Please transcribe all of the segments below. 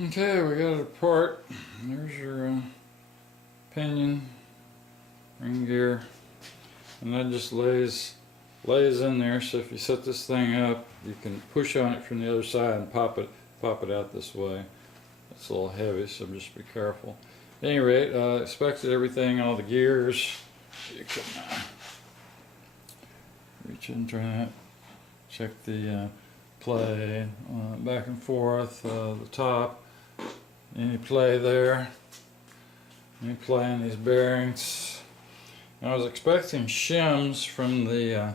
Okay, we got it apart. There's your pinion, ring gear, and that just lays in there. So if you set this thing up, you can push on it from the other side and pop it out this way. It's a little heavy, so just be careful. At any rate, inspected everything, all the gears. You can reach in, try that. Check the play back and forth, the top. Any play there? Any play in these bearings? I was expecting shims from the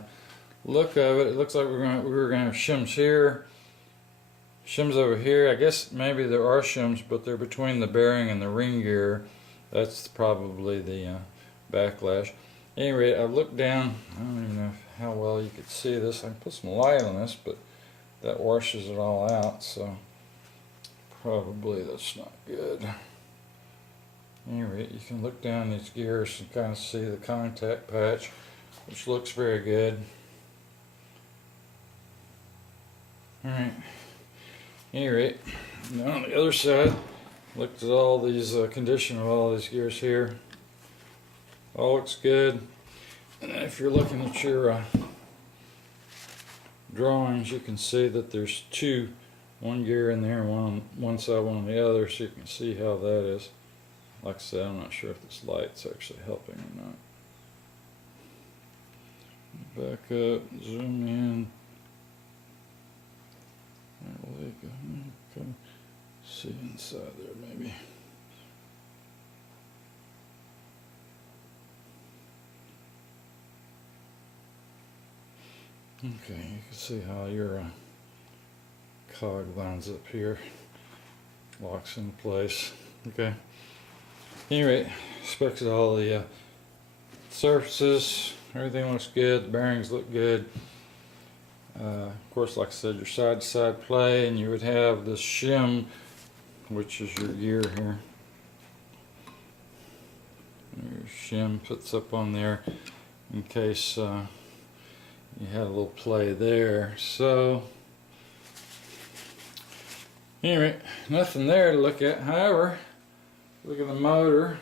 look of it. It looks like we were gonna have shims here, shims over here. I guess maybe there are shims, but they're between the bearing and the ring gear. That's probably the backlash. At any rate, I looked down. I don't even know how well you could see this. I can put some light on this, but that washes it all out, so probably that's not good. At any rate, you can look down these gears and kind of see the contact patch, which looks very good. Alright, at any rate, now on the other side, looked at all these condition of all these gears here. All looks good. And then if you're looking at your drawings, you can see that there's one gear in there and one on one side, one on the other, so you can see how that is. Like I said, I'm not sure if this light's actually helping or not. Back up, zoom in. There we go. Okay. See inside there maybe. Okay, you can see how your cog lines up here, locks in place. Okay. Anyway, inspected all the surfaces. Everything looks good. The bearings look good. Of course, like I said, your side-to-side play, and you would have this shim, which is your gear here. Your shim puts up on there in case you had a little play there. So anyway, nothing there to look at. However, look at the motor.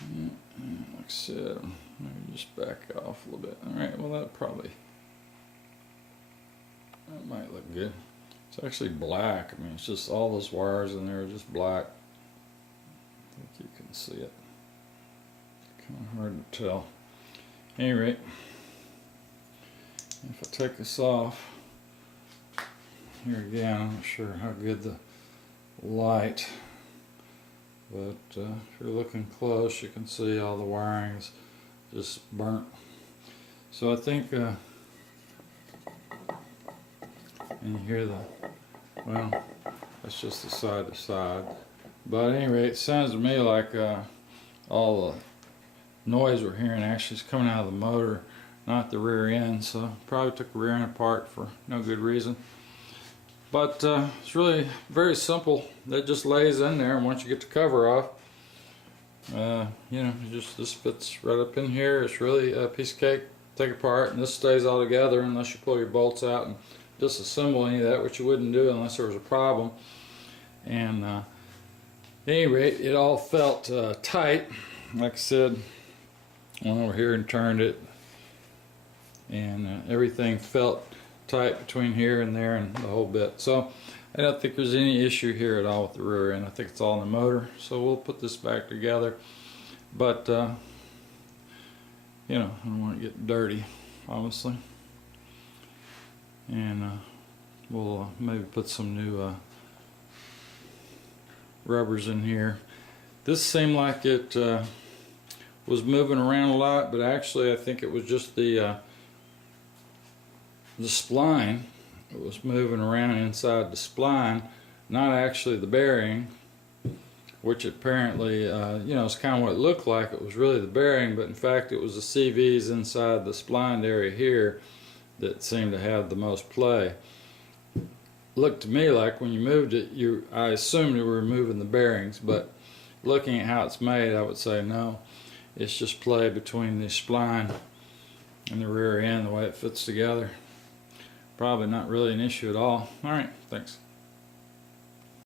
Like I said, maybe just back off a little bit. Alright, well that might look good. It's actually black. I mean, it's just all those wires in there are just black. I think you can see it. Kind of hard to tell. At any rate, if I take this off, here again, I'm not sure how good the light, but if you're looking close, you can see all the wirings just burnt. So I think, and you hear well, that's just the side to side. But at any rate, it sounds to me like all the noise we're hearing actually is coming out of the motor, not the rear end. So probably took the rear end apart for no good reason. But it's really very simple. That just lays in there, and once you get the cover off, you know, this fits right up in here. It's really a piece of cake. Take it apart, and this stays all together unless you pull your bolts out and disassemble any of that, which you wouldn't do unless there was a problem. And at any rate, it all felt tight. Like I said, went over here and turned it, and everything felt tight between here and there and the whole bit. So I don't think there's any issue here at all with the rear end. I think it's all in the motor. So we'll put this back together. But you know, I don't want to get dirty, obviously. And we'll maybe put some new rubbers in here. This seemed like it was moving around a lot, but actually I think it was just the spline. It was moving around inside the spline, not actually the bearing, which apparently, you know, it's kind of what it looked like. It was really the bearing, but in fact it was the CVs inside the spline area here that seemed to have the most play. Looked to me like when you moved it, I assumed you were moving the bearings, but looking at how it's made, I would say no. It's just play between the spline and the rear end, the way it fits together. Probably not really an issue at all. Alright, thanks.